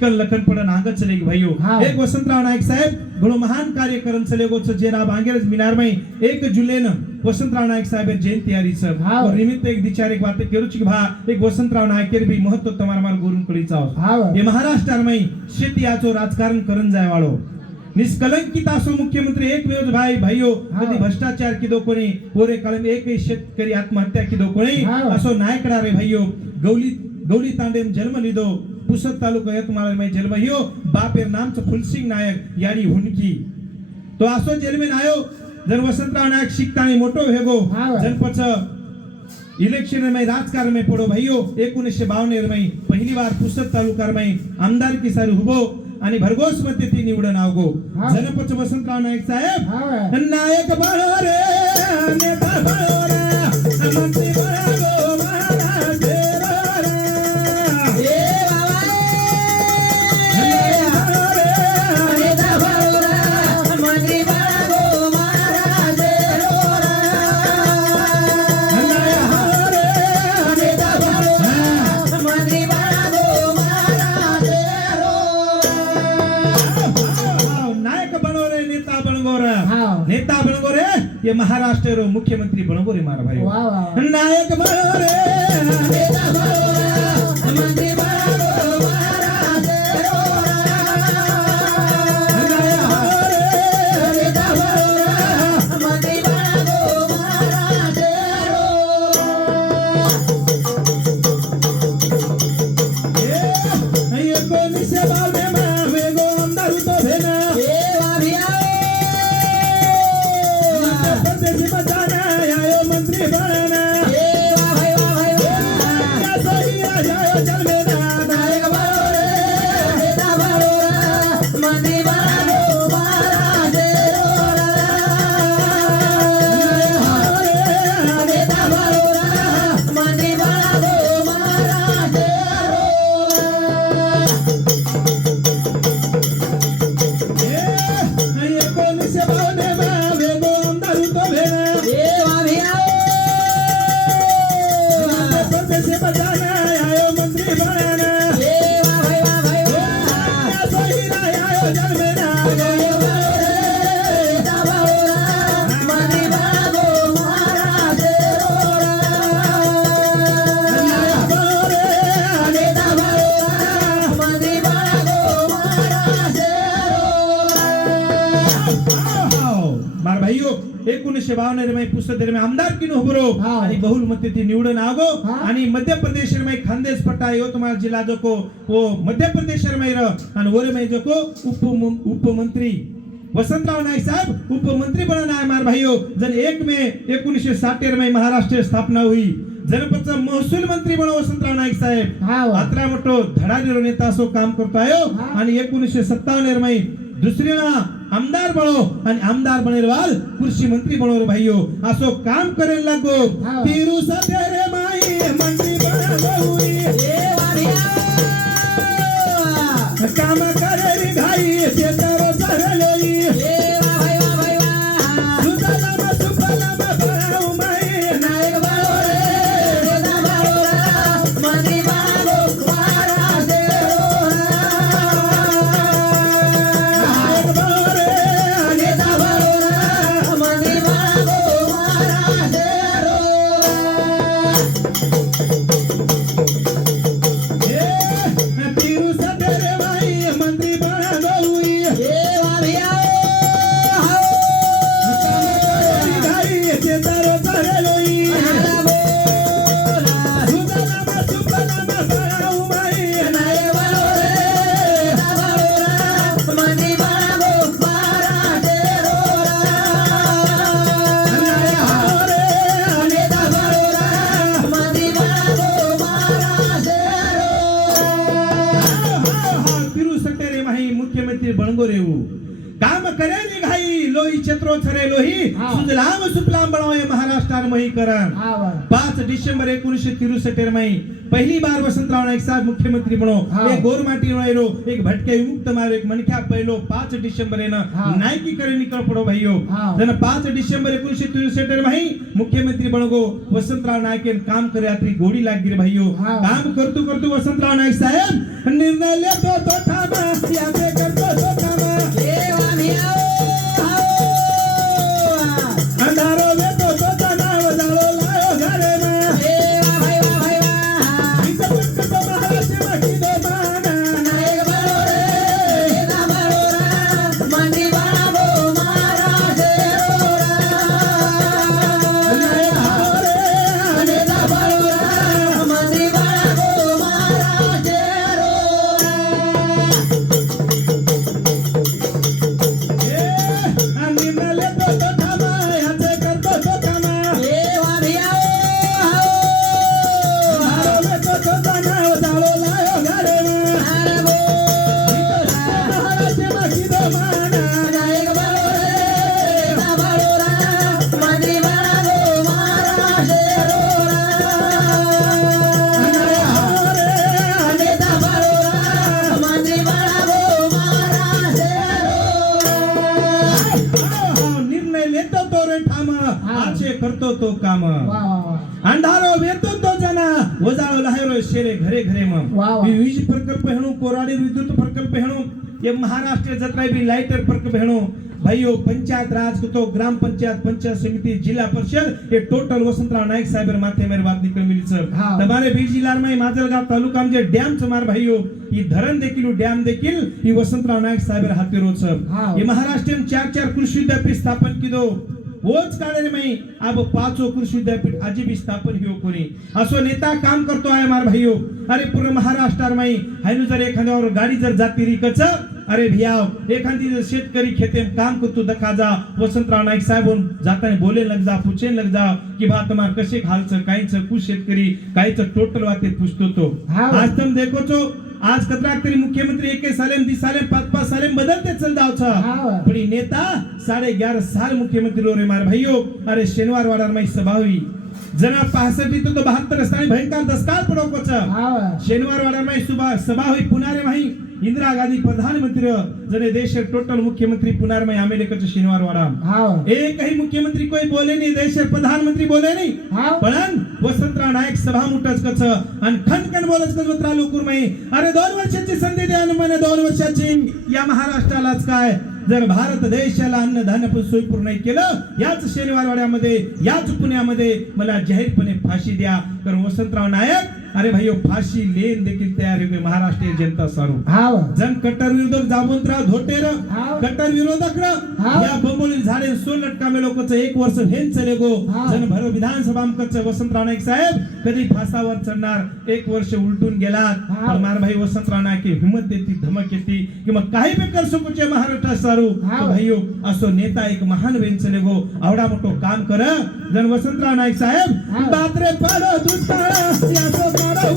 चिकल लखनपण नांगत चले भाइयो एक वसंतराव नायक साहेब बड़ो महान कार्य करण चले गो छो जेरा बांगेर मीनार में एक जुलेन न वसंतराव नायक साहब जयंती तैयारी सब और निमित्त एक विचार एक बात केरो छी भा एक वसंतराव नायक के भी महत्त्व तमार मार गुरुन कड़ी ये महाराष्ट्र में शेती आचो राजकारण करण जाय वालो निष्कलंकित असो मुख्यमंत्री एक वेळ भाई भाईयो कधी भ्रष्टाचार किदो कोणी पोरे कळम एक शेतकरी आत्महत्या किदो कोणी असो नायकडारे भाईयो गौली गौली तांडेम जन्म लिदो पुसद तालुका यतमाळ में जन्म हियो बापेर नामचं फुलसिंग नायक याडी हुनकी तो असो जन्मेन आयो जर वसंतराव नायक शिकतानी मोठो हेगो हा. जनपच इलेक्शन में राजकारण में पडो भाईयो एकोणीसशे बावन्न में पहिली बार पुसद तालुका में आमदारकी सारी हुबो आणि भरघोस मध्ये ती निवडून आवगो. हा. जनपच वसंतराव नाईक साहेब हा नायक बळो रे नेता बळो रे मंत्री बळो नेता. नेता बनगो रे ये महाराष्ट्र रो मुख्यमंत्री बनगो रे मारा भाई. नायक बनो रे नेता बनो सही आयो जलमेना मध्ये पुस्तक में आमदार किन उभरो हा. आणि बहुल ती निवडून आवगो. आणि मध्य प्रदेश में खानदेश पट्टा यवतमाळ जिल्हा जोको वो मध्य प्रदेश में र आणि ओरे में जोको उप उपमंत्री वसंतराव नाईक साहब उपमंत्री बनना है मार भाइयों जन एक में एकोणीसशे साठ में महाराष्ट्र स्थापना हुई जनपदचा महसूल मंत्री बनो वसंतराव नाईक साहेब. अत्रा मोठो धडाडीरो नेता असो काम करतो आयो. आणि एकोणीसशे सत्तावन्न मै दुसरीला आमदार बनो आणि आमदार बनेल वाल कृषी मंत्री बनो रे भाइयो असो काम करेल लागो. तिरु सतेरे माई मंत्री बनवली काम करे रे घाई शेतारो काम करेल घाई लोही छत्रो छरे लोही. सुजलाम सुफलाम बनावे महाराष्ट्र मही करण हा पाच डिसेंबर एकोणीसशे तिरुसठ मई पहिली बार वसंतराव नाईक साहेब मुख्यमंत्री बनो. एक गोरमाटी वैरो एक भटके विमुक्त मारो एक मनख्या पहिलो पाच डिसेंबर हा. नायकी करे निकळ पडो भाईयो. जन पाच डिसेंबर एकोणीसशे तिरुसठ मही मुख्यमंत्री बनगो वसंतराव नाईक यांनी काम करे यात्री गोडी लागली भाईयो. काम करतो करतो वसंतराव नाईक साहेब निर्णय लेतो तो याचे करतो तो नाम अंधारो वेतो तो जना. वजाळो लहरो शेरे घरे घरे मम. वीज प्रकल्प हेणू कोराडी विद्युत प्रकल्प हेणू ये महाराष्ट्र जत्रा भी लाइटर प्रकल्प हेणू. भाइयों पंचायत राज को तो ग्राम पंचायत पंचायत समिति जिला परिषद ये टोटल वसंतराव नायक साहेब माथे मेरे बात निकल मिली सर. हाँ। तमारे बीड जिल्हा में माजलगाव तालुका म्हणजे डॅम मार भाइयो ही धरण देखील डॅम देखील ही वसंतराव नायक साहेब हाती रोज सर. हे. महाराष्ट्र चार चार कृषी विद्यापीठ स्थापन किदो. वोच काढले मई अब पाचो कृषी विद्यापीठ आजी भी स्थापन हियो कोणी? असो नेता काम करतो आहे मार भाईयो. अरे पूर्ण महाराष्ट्रात मई. हायनु जर एखाद्यावर गाडी जर जाती रिकच अरे भियाव. एखादी जर शेतकरी खेते काम करतो दखा जा. वसंतराव नाईक साहेब जाताना बोले लग जा पूछे लग जा की बा तुम्हाला कसे खालचं काहीच कुछ शेतकरी काहीच टोटल वाते पुछतो तो. हा. आज तुम देखो तो आज कतराक तरी मुख्यमंत्री एके सालेम दी सालेम पाच पाच सालेम बदलते चल जाओ छ. पण नेता साडे ग्यारह साल मुख्यमंत्री रो रे मार भाइयों अरे शनिवार वाडार में सभा हुई. जना पासठ तो, तो बहत्तर स्थानी भयंकर दसकाल पड़ो को छ वा शनिवार वाडा में सुबह सभा हुई पुनारे में इंदिरा गांधी प्रधानमंत्री. जने देश के टोटल मुख्यमंत्री पुनार में अमेरिका शनिवार वाडा हा. वा एक ही मुख्यमंत्री कोई बोले नहीं देश के प्रधानमंत्री बोले नहीं. हा. पण वसंतराव नाईक सभा मुठच कच. आणि खनखन बोलच कच लोकूर माई अरे दोन वर्षाची संधी द्या म्हणे दोन वर्षाची. या महाराष्ट्रालाच काय? जर भारत देशाला अन्नधान्य पण सोयपूर नाही केलं याच शनिवारवाड्यामध्ये याच पुण्यामध्ये मला जाहीरपणे फाशी द्या. कारण वसंतराव नायक अरे भाई फाशी लेन देखील तयार महाराष्ट्रीय जनता सारू हा वा जन कट्टर विरोधक जाबुंतराव धोटेर. कट्टर विरोधक. या बंबोली झाडे सोल लटकामे लोकच एक वर्ष हेन चले गो. जन भर विधानसभा वसंतराव नाईक साहेब. कधी फासावर चढणार? एक वर्ष उलटून गेलात. हा. पण मार भाई वसंतराव नाईक हिंमत येते धमक येते. की मग काही बी कर सकोचे महाराष्ट्र सारू. तो भाईयो असो नेता एक महान वेन चले गो. आवडा मोठो काम कर. जन वसंतराव नाईक साहेब. बात्रे पाडो दुष्काळ. याचो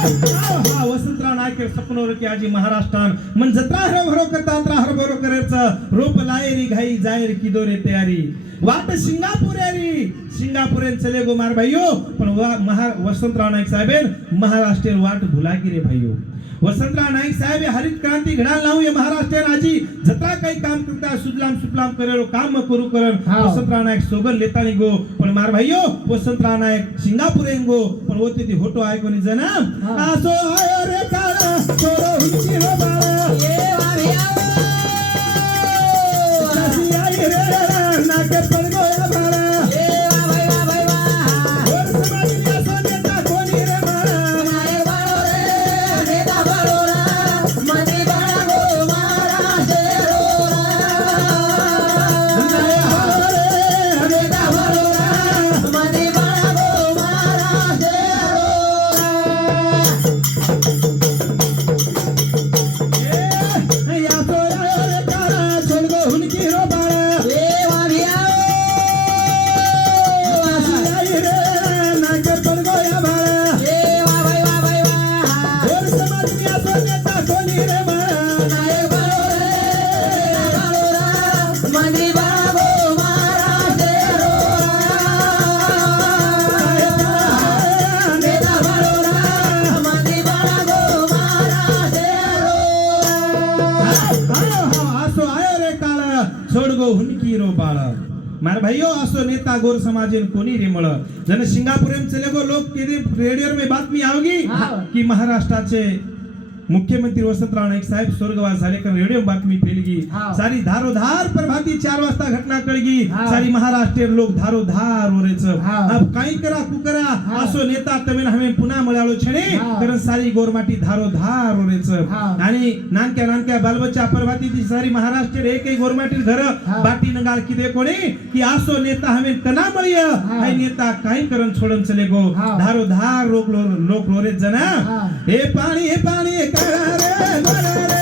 वसंतराव नायक सपनोर की आजी महाराष्ट्रान मन जत्रा हर भरो करता त्रा हर भरो करेच रोप लायरी घाई जायर की दोरे तयारी वाट सिंगापूर यारी सिंगापूर चले गो मार भाईयो पण वा महा वसंतराव नाईक साहेब महाराष्ट्र वाट भुला की रे भाईयो. वसंतराव नाईक साहेब हरित क्रांती घडायला लावू या महाराष्ट्रीयन आजी जत्रा काही काम करता सुजलाम सुफलाम करेलो काम करू करण. वसंतराव नाईक सोगन लेतानी गो पण मार भाईयो वसंतराव नाईक सिंगापूर गो पण होते ती होटो ऐकून हा. आसो आयो रे काळा सोरो हुंची गोर समाजेन कोणी रे मळ जन सिंगापुरेम चले गो लोग रेडियो में बातमी आवगी हाव. की महाराष्ट्राचे मुख्यमंत्री वसंतराव नाईक साहेब स्वर्गवास झाले कारण रेडिओ बातमी फैलगी हाव. सारी धारोधार प्रभाती चार वाजता घटना कळगी हाव. सारी महाराष्ट्रीय लोक धारोधार ओरेच हाव. अब काही करा कुकरा हाव. असो नेता तमेन हमें पुन्हा मिळालो छणे हाव. कारण सारी गोरमाटी धारोधार ओरेच हाव. आणि नानक्या नानक्या बालबच्चा प्रभातीची सारी महाराष्ट्र एकही गोरमाटील घर हाव. बाटी नगाल किदे कोणी की आसो नेता हमें कना मळिय हाव. हाय नेता काही करण सोडून चले गो हाव. धारो धार लोक लोक लोरेत जना हाव. हे पाणी हे पाणी करा रे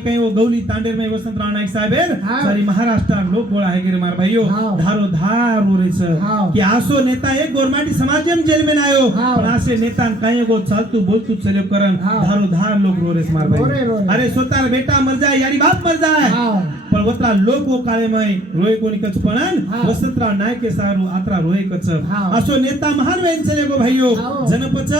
पुसदेर में कहीं वो गौली तांडेर में वसंतराव नाईक साहेब आहे हा. सारी महाराष्ट्र लोक गोळा आहे गिरे मार भाईयो हा. धारो धार उरेच हा. की आसो नेता एक गोरमाटी समाजम जेल में आयो हा. पण असे नेता काही गो चालतू बोलतू चले करण हा. धारो धार लोक रोरेस मार रोरे, भाई रोरे. अरे हा. वत्रा लोक वो काळेमय रोय कोणी कच पण हा. वसंतराव नायके सारू आत्रा रोय कच हा. असो नेता महान वेन गो भाईयो हाव. जनपच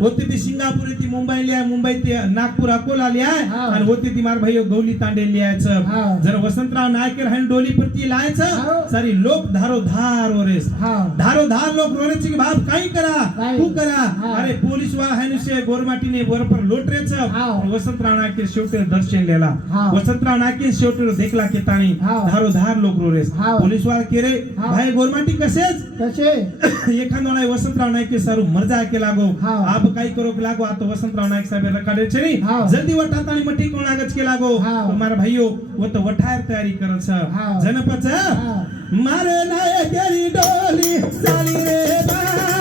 होते ती सिंगापूर ती मुंबई लिया मुंबई ते नागपूर अकोला लिया हा. आणि होते ती मार भाईयो गौली तांडे लियायचं हा. जर वसंतराव नायके राहून डोली प्रती लायचं हाव. सारी लोक धारो धार ओरेस हा. धारो धार लोक रोरेची बाप काही करा काही. तू करा हा. अरे पोलीस वाला है नुसे गोरमाटीने की ताणी. धारो धार लोक रोरेस. पोलीस वाला केरे. भाई गोरमाटी कसेच कसे एखाद वेळा वसंतराव नाईक के सारू मर्जा के लागो. आप काही करो के लागो आता वसंतराव नाईक साहेब रकाडे छे हाव. जल्दी वठात आणि मठी कोण आगच के लागो. मारा भाईयो वो तो वठायर तयारी करत छ. जनपच. मारे नायक केरी डोली चाली रे बाप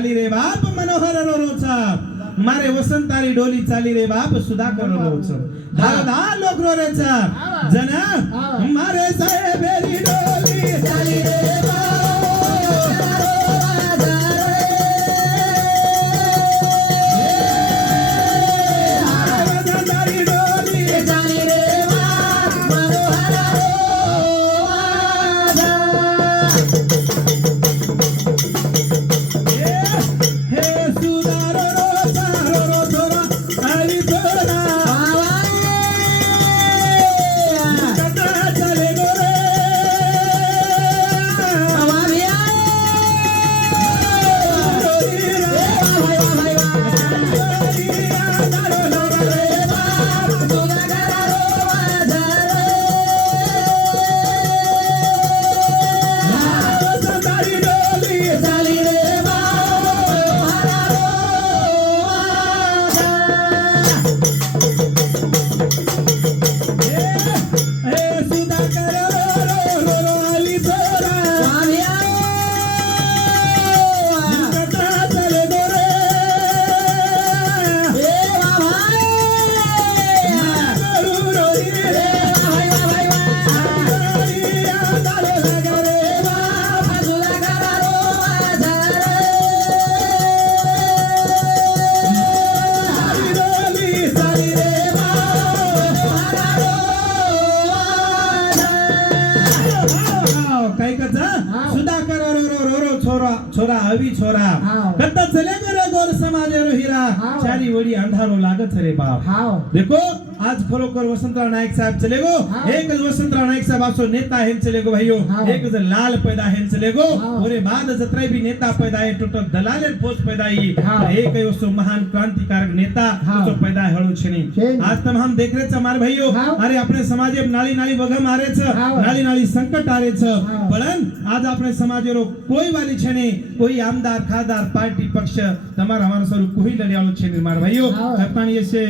चाली रे बाप मनोहर रोचा मारे वसंतारी डोली चाली रे बाप सुधाकर रोच धार धार लोक रोरेचा जन मारे साहेबेरी डोली झाली रे बाप. छोरा छोरा हवी छोरा हाव. कत्ता चले गोर समाज रो हिरा हाव. चारी वडी अंधारो लागत रे बाप देखो आज खरोखर वसंतराव नाईक साहेब चले गो हाव. एक वसंतराव नाईक साहेब असो नेता है चले गो भाइयो हाव. एक जर लाल पैदा है चले गो हाव. ओरे बाद जत्रे भी नेता पैदा है टोटल दलाल फौज पैदा ही हाव. एक वस्तु महान क्रांतिकारक नेता हाव. तो पैदा हळू छेनी छेनी. आज तम हम देख रहे मार भाइयो हाव. अरे अपने समाजे नाली नाली बघा मारेच हाव. नाली नाली संकट आरेच हाव. पण आज આપણે સમાજેરો કોઈ વાલી છે નહીં કોઈ આમદાર ખાદાર પાર્ટી પક્ષ તમારા અમારા સ્વરૂપ કોઈ લડિયાળું છે નહીં મારા ભાઈઓ હાવ. કપ્તાની છે